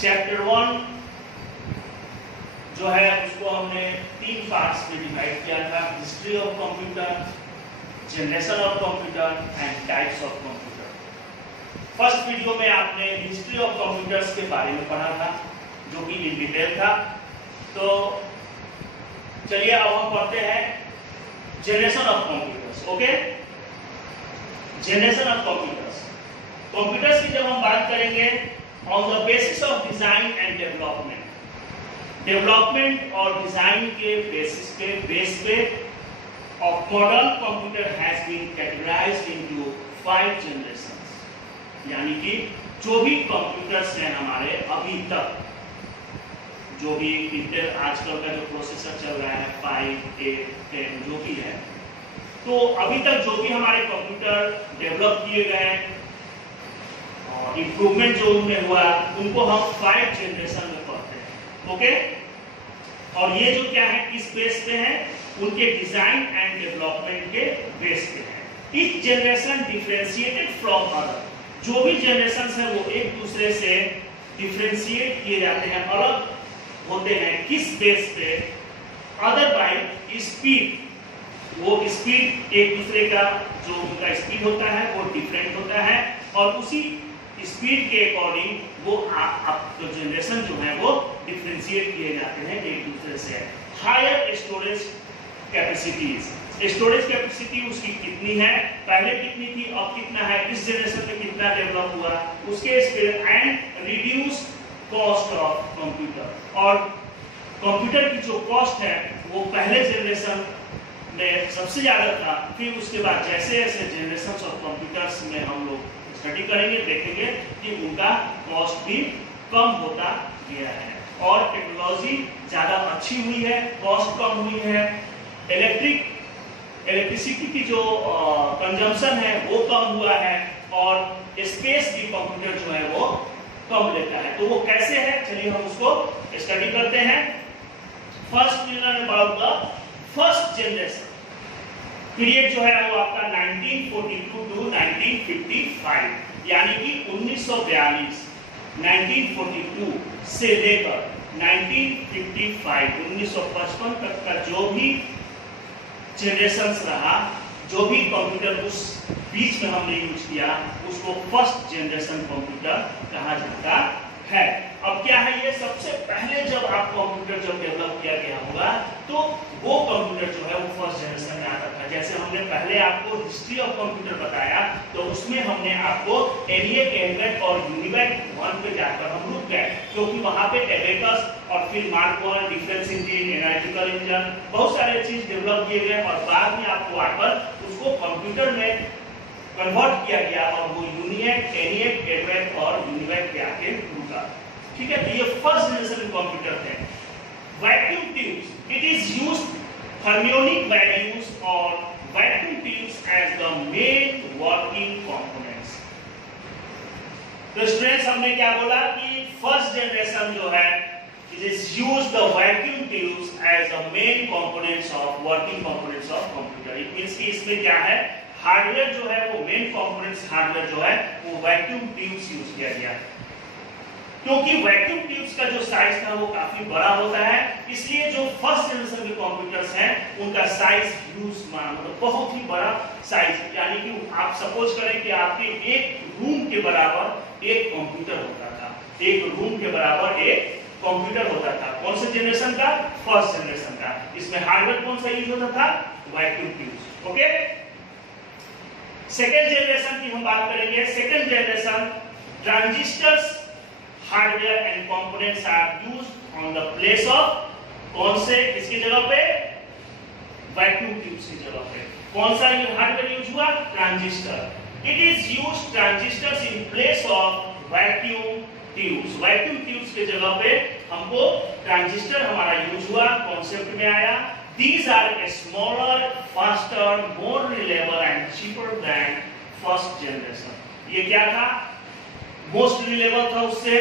Chapter 1 जो है उसको हमने 3 पार्ट्स में डिवाइड किया था, history of computer, generation of computer and types of computer. First video में आपने हिस्ट्री ऑफ कंप्यूटर्स के बारे में पढ़ा था जो कि इन डिटेल था। तो चलिए अब हम पढ़ते हैं generation of computers. Okay, generation of computers. Computers की जब हम बात करेंगे on the basis of design and development और डिजाइन के बेस पे of modern computer has been categorised into 5 generations, यानी कि जो भी कंप्यूटर्स हैं हमारे अभी तक, जो भी इंटेल आजकल का जो प्रोसेसर चल रहा है 5, 8, 10 जो भी है, तो अभी तक जो भी हमारे कंप्यूटर डेवलप किए गए और इम्प्रूवमेंट जो उनमें हुआ उनको हम 5 जनरेशन में पढ़ते हैं। ओके, और ये जो क्या है किस बेस पे है, उनके डिजाइन एंड डेवलपमेंट के बेस पे है। इस जनरेशन डिफरेंशिएटेड फ्रॉम अदर, जो भी जनरेशन है वो एक दूसरे से डिफरेंशिएट किए जाते हैं, अलग होते हैं। किस बेस पे? अदर बाय स्पीड, वो स्पीड एक दूसरे का जो उनका स्पीड होता है वो डिफरेंट होता है और उसी स्पीड के अकॉर्डिंग वो तो जनरेशन जो है वो डिफरेंशिएट किए जाते हैं एक दूसरे से। Higher storage capacities, storage capacity उसकी कितनी है, पहले कितनी थी अब कितना है, इस जनरेशन में कितना डेवलप हुआ, उसके speed and reduce cost of computer. और कंप्यूटर की जो कॉस्ट है वो पहले जनरेशन में सबसे ज्यादा था, फिर उसके बाद जैसे जैसे जनरेशन ऑफ कंप्यूटर्स में हम लोग स्टडी करेंगे देखेंगे कि उनका कॉस्ट भी कम होता गया है और टेक्नोलॉजी ज्यादा अच्छी हुई है, कॉस्ट कम हुई है, इलेक्ट्रिसिटी की जो कंजम्पशन है वो कम हुआ है और स्पेस भी कंप्यूटर जो है वो कम लेता है। तो वो कैसे है, चलिए हम उसको स्टडी करते हैं। First wheeler about the first generation period जो है वो आपका 1942 टू 1955, यानी कि 1942 1942 से लेकर 1955 1955 तक का जो भी जनरेशंस रहा, जो भी कंप्यूटर उस बीच में हमने यूज किया उसको फर्स्ट जनरेशन कंप्यूटर कहा जाता है। अब क्या है, ये सबसे पहले जब आप कंप्यूटर जब डेवलप किया गया होगा तो वो कंप्यूटर जो है वो फर्स्ट जनरेशन में आता था। जैसे हमने पहले आपको हिस्ट्री ऑफ कंप्यूटर बताया तो उसमें हमने आपको एनिएक, एनवेक और यूनिवेक 1 पे जाकर हम रुक गए, क्योंकि वहां पे एबेकस और फिर mark 1, difference engine, analytical engine, बहुत सारे चीज डेवलप किए गए और बाद में आपको आकर उसको कंप्यूटर में कन्वर्ट किया गया और वो यूनिएक, एनिएक, एनवेक और यूनिवेक पे आके रुका। ठीक है, तो ये फर्स्ट जनरेशन कंप्यूटर थे। Vacuum tubes, it is used harmonic values और vacuum tubes as the main working components. तो स्टूडेंट्स हमने क्या बोला कि फर्स्ट जनरेशन जो है it is used the vacuum tubes as the main components of working components of computer. It means कि इसमें क्या है, हार्डवेयर जो है वो मेन कंपोनेंट्स हार्डवेयर जो है वो वैक्यूम ट्यूब्स यूज किया गया, क्योंकि वैक्यूम ट्यूब्स का जो साइज था वो काफी बड़ा होता है, इसलिए जो फर्स्ट जनरेशन के कंप्यूटर्स हैं उनका साइज ह्यूज मतलब बहुत ही बड़ा साइज, यानी कि आप सपोज करें कि आपके एक रूम के बराबर एक कंप्यूटर होता था, एक रूम के बराबर एक कंप्यूटर होता था। कौन से जनरेशन का? फर्स्ट जनरेशन का। इसमें हार्डवेयर कौन सा यूज होता था? Vacuum tubes. Okay, second generation की हम बात करेंगे। Second generation transistors, hardware and components are used on the place of, कौन से किसकी जगह पे? वैक्यूम ट्यूब्स की जगह पे। कौन सा हार्डवेयर यूज हुआ? Transistor. It is used transistors in place of vacuum tubes. Vacuum tubes की जगह पे हमको ट्रांजिस्टर हमारा यूज हुआ, कॉन्सेप्ट में आया। These are smaller, faster, more reliable and cheaper than first generation. ये क्या था? Most reliable था, उससे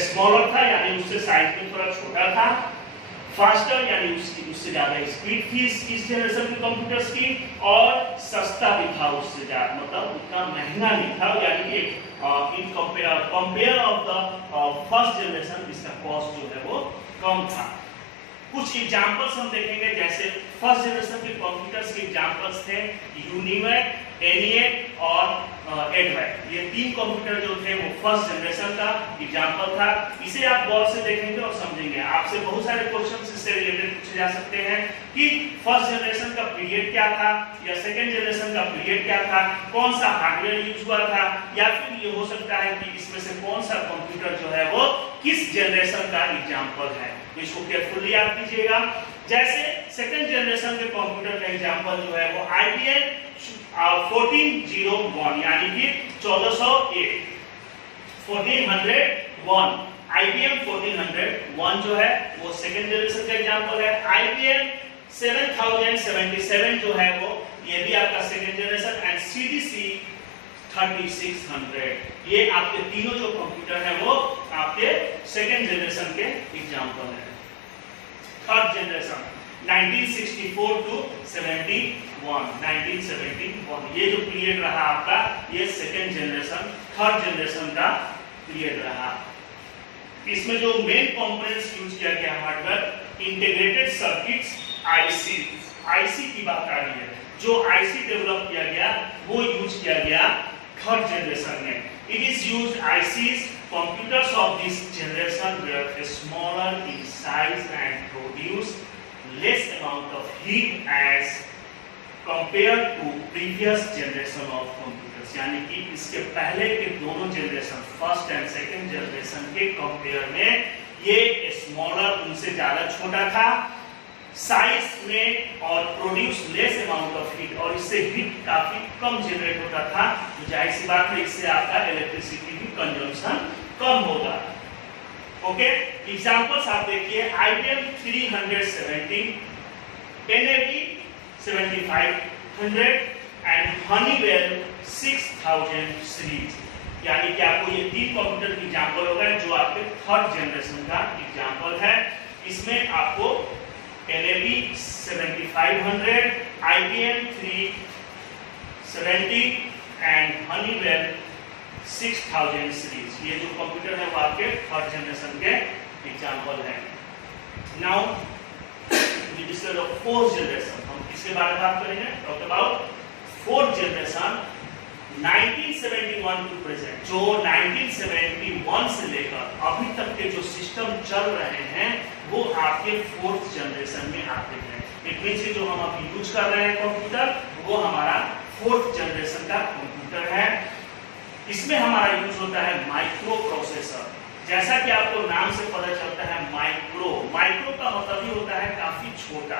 स्मॉलर था, यानी उससे साइज में थोड़ा छोटा था, फास्टर यानी उससे ज्यादा स्पीड थी इस जनरेशन के कंप्यूटर्स की, और सस्ता भी था उससे ज्यादा, मतलब उतना महंगा नहीं था, यानी कि in compare of the first generation इसका कॉस्ट जो है वो कम था। कुछ एग्जांपल्स हम देखेंगे, जैसे फर्स्ट जनरेशन के कंप्यूटर्स के एग्जांपल्स थे यूनिवैक, एनिएक और एडवैक। ये तीन कंप्यूटर जो थे वो फर्स्ट जनरेशन का एग्जांपल था। इसे आप गौर से देखेंगे और समझेंगे। आपसे बहुत सारे क्वेश्चंस इससे रिलेटेड पूछे जा सकते हैं कि फर्स्ट जनरेशन का पीरियड क्या था, या सेकंड जनरेशन का पीरियड क्या था, कौन सा हार्डवेयर यूज हुआ था, या फिर ये हो सकता है कि इसमें से कौन सा कंप्यूटर जो है वो किस जनरेशन का एग्जांपल है। तो इसको केयरफुली याद कीजिएगा। जैसे सेकंड जनरेशन के कंप्यूटर का एग्जांपल जो है वो IBM 1401 यानी कि 1401 IBM 1401 जो है वो सेकंड जनरेशन का एग्जांपल है। IBM 7077 जो है वो ये भी आपका सेकंड जनरेशन, एंड CDC 3600 ये आपके तीनों जो कंप्यूटर है वो आपके सेकंड जनरेशन के एग्जांपल है। थर्ड जनरेशन 1964 टू 1971 ये जो पीरियड रहा आपका, ये सेकंड जनरेशन थर्ड जनरेशन का पीरियड रहा। इसमें जो मेन कंपोनेंट्स यूज किया गया हार्डवेयर, इंटीग्रेटेड सर्किट्स, आईसी की बात आ रही है। जो आईसी डेवलप किया गया वो यूज किया गया थर्ड जनरेशन में। It is used ICs computers of this generation were smaller in size and produce less amount of heat as compared to previous generation of computers। यानी कि इसके पहले के दोनों generation first and second generation के compare में ये smaller, उनसे ज्यादा छोटा था साइज में, और produce less amount of heat, और इससे हीट काफी कम जनरेट होता था। तो जाहिर सी बात है इससे आपका इलेक्ट्रिसिटी की कंजम्पशन कम होगा। ओके, एग्जांपल्स आप देखिए, IBM 370, NAV 7500 and Honeywell 6000 series. यानी कि आपको ये तीन कंप्यूटर की एग्जांपल होगा जो आपके थर्ड जनरेशन का एग्जांपल है। इसमें आपको NAV 7500, IBM 370 and Honeywell 6000 series, ये जो कंप्यूटर है वो आपके थर्ड जनरेशन के एग्जांपल है। Now we discuss the fourth generation. हम किसके बारे में बात करेंगे? Talk about fourth generation 1971 to present. जो 1971 से लेकर अभी तक के जो सिस्टम चल रहे हैं वो आपके फोर्थ जनरेशन में आते हैं। इट मींस कि जो हम अभी यूज कर रहे हैं कंप्यूटर वो हमारा फोर्थ जनरेशन का कंप्यूटर है। इसमें हमारा यूज होता है माइक्रो प्रोसेसर। जैसा कि आपको नाम से पता चलता है माइक्रो का मतलब ही होता है काफी छोटा।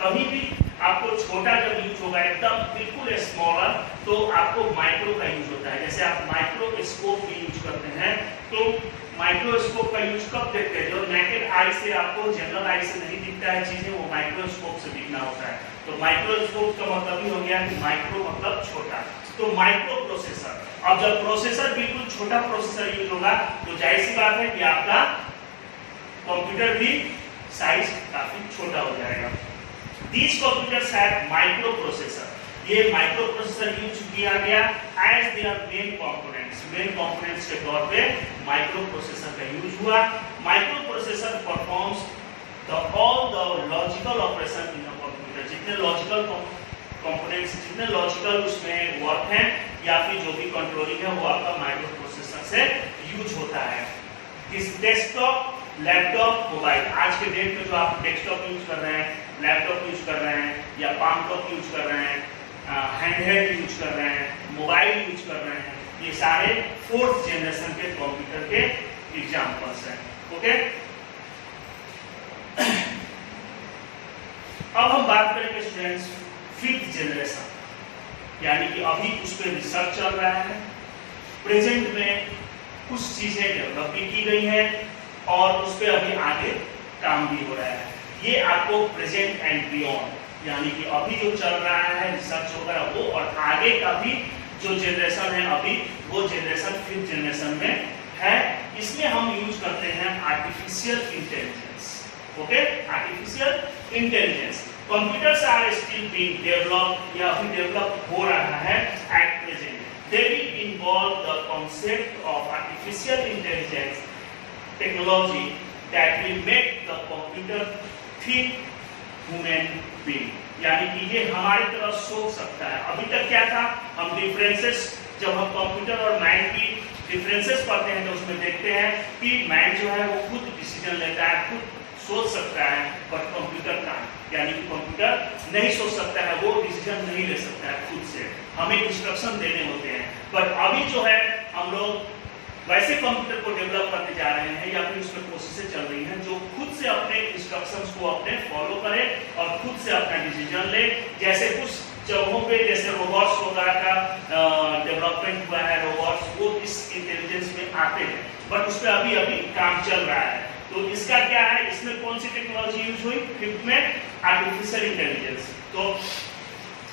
कभी भी आपको छोटा जब यूज होगा एकदम बिल्कुल स्मॉलर, तो आपको माइक्रो का यूज होता है। जैसे आप माइक्रोस्कोप भी यूज करते हैं, तो माइक्रोस्कोप का यूज कब देखते हैं? जो नेकेड आई से आपको जनरल आई से नहीं दिखता है चीजें, वो माइक्रोस्कोप से दिखना होता है। तो माइक्रोस्कोप का मतलब ही हो गया कि माइक्रो मतलब छोटा। तो माइक्रो प्रोसेसर। अब जब प्रोसेसर बिल्कुल छोटा प्रोसेसर यूज होगा तो जाहिर सी बात है कि आपका कंप्यूटर भी साइज काफी छोटा हो जाएगा। These computers have microprocessor। ये माइक्रोप्रोसेसर यूज किया गया as their main components. Main components के तौर पे माइक्रोप्रोसेसर का यूज हुआ। Microprocessor performs all the logical operation in a computer. जितने लॉजिकल कंपोनेंट्स, जितने लॉजिकल उसमें वर्क हैं या फिर जो भी कंट्रोलिंग है वो आपका माइक्रोप्रोसेसर से यूज होता है। इस डेस्कटॉप, लैपटॉप, मोबाइल, आज के डेट में जो आप डेस्कटॉप यूज कर रहे हैं, लैपटॉप यूज कर रहे हैं या पाम टॉप यूज कर रहे हैं, हैंडहेल्ड यूज कर रहे हैं, मोबाइल यूज कर रहे हैं, ये सारे फोर्थ जनरेशन के कंप्यूटर के एग्जांपल्स हैं। ओके, अब हम बात करेंगे स्टूडेंट्स फिफ्थ जनरेशन, यानी कि अभी उस पर रिसर्च चल रहा है। प्रेजेंट में कुछ चीजें डेवलप भी की गई हैं और उस पर अभी आगे काम भी हो रहा है। ये आपको प्रेजेंट एंड बियॉन्ड, यानी कि अभी जो चल रहा है रिसर्च होगा वो, और आगे का भी जो जनरेशन है अभी वो जनरेशन फिफ्थ जनरेशन में है। इसमें हम यूज करते हैं artificial intelligence. Okay, artificial intelligence. Computers are still being developed या अभी डेवलप हो रहा है at present. They will involve the concept of artificial intelligence technology that will make the computer think human being, यानी कि ये हमारे तरफ सोच सकता है। अभी तक क्या था, हम डिफरेंसेस, जब हम कंप्यूटर और माइंड की डिफरेंसेस पढ़ते हैं तो उसमें देखते हैं कि माइंड जो है वो खुद डिसीजन लेता है, खुद सोच सकता है, बट कंप्यूटर का, यानी कि कंप्यूटर नहीं सोच सकता है, वो डिसीजन नहीं ले सकता है खुद से, हमें इंस्ट्रक्शन देने होते हैं। बट अभी जो है हम लोग वैसे कंप्यूटर को डेवलप करने जा रहे हैं या फिर उसमें कोशिशें चल रही हैं जो खुद से अपने इंस्ट्रक्शंस को अपने फॉलो करे और खुद से अपना डिसीजन ले। जैसे कुछ जगहों पे जैसे रोबोट्स वगैरह का डेवलपमेंट हुआ है, रोबोट्स वो इस इंटेलिजेंस में आते हैं, बट उस पर अभी काम चल रहा है। तो इसका क्या है, इसमें कौन सी टेक्नोलॉजी यूज हुई, फिफ्थ में आर्टिफिशियल इंटेलिजेंस। तो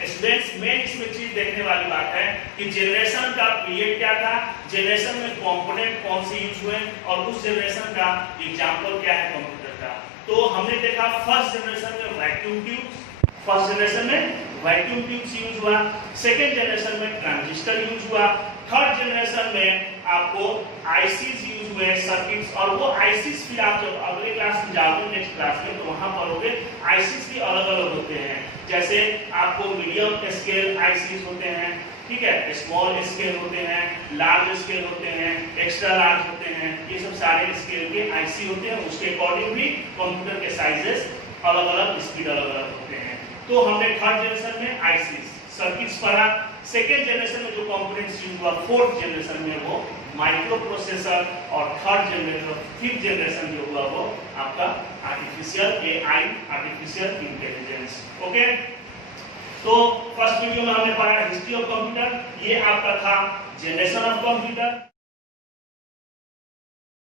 स्टूडेंट्स मेन इसमें चीज देखने वाली बात है कि जनरेशन का पीरियड क्या था, जनरेशन में कंपोनेंट कौन से यूज हुए और उस जनरेशन का एग्जांपल क्या है कंप्यूटर का। तो हमने देखा फर्स्ट जनरेशन में वैक्यूम ट्यूब्स, फर्स्ट जनरेशन में वैक्यूम ट्यूब्स यूज हुआ, सेकेंड जनरेशन में ट्रांजिस्टर यूज हुआ, थर्ड जनरेशन में आपको आईसीज यूज हुए, सर्किट्स, और वो आईसीज फिर आप जब अगले क्लास में जाओगे नेक्स्ट क्लास में तो वहां पढ़ोगे आईसीज भी अलग अलग होते हैं। जैसे आपको मीडियम स्केल आईसीज होते हैं, ठीक है, स्मॉल स्केल होते हैं, लार्ज स्केल होते हैं, एक्स्ट्रा लार्ज होते हैं, ये सब सारे स्केल के आईसी होते हैं। उसके अकॉर्डिंग भी कंप्यूटर के साइजेस अलग अलग, स्पीड अलग अलग होते हैं। तो हमने थर्ड जनरेशन में आईसीज, सर्किट्स पढ़ा। सेकेंड जनरेशन में जो कंपोनेंट्स यूज हुआ फोर्थ जनरेशन में वो माइक्रो प्रोसेसर, और थर्ड जनरेशन फिफ्थ जनरेशन जो हुआ वो आपका artificial AI, artificial intelligence. Okay, तो फर्स्ट वीडियो में हमने पढ़ा हिस्ट्री ऑफ कंप्यूटर, ये आपका था जनरेशन ऑफ कंप्यूटर।